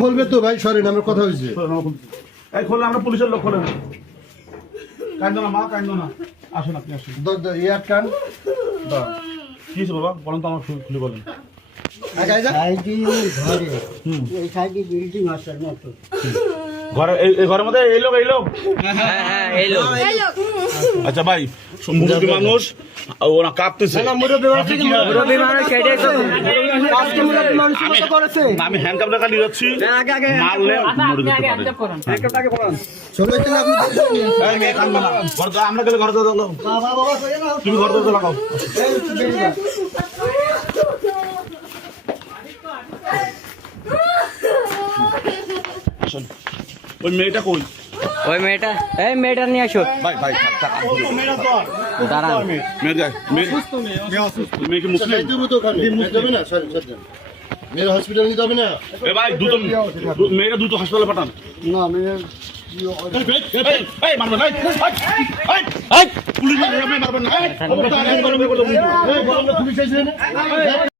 খুলবে তো ভাই, সরেন, আমরা কথা হয়েছে। আমরা পুলিশের লোক খোলেন। কান্দো না মা, কান্দো না, আসুন আপনি আসুন। ইয়ার কান কি হয়েছে বাবা বলেন তো, আমার খুলে বলেন। ঘরের মধ্যে এই লোক আচ্ছা ভাই, মুরব্বী মানুষ ওরা কাঁপতেছে। আমি হ্যান্ডকাপ টাকা নিয়ে যাচ্ছি, মারলে মরে যেতে পারে। আমরা গেলে ঘরে তুমি ঘর দরজা লাগাও। ওই মেয়েটা কই? ওই মেয়েটা, এই মেয়েটা নিয়ে আসো। ভাই ভাই দাঁড়ান। মেয়েকে মুসলিম মেয়ের হসপিটাল নিতে হবে না। ভাই মেয়েরা দ্রুত হাসপাতালে পাঠান। না মেয়ের মারবেন পুলিশ মারবেন না।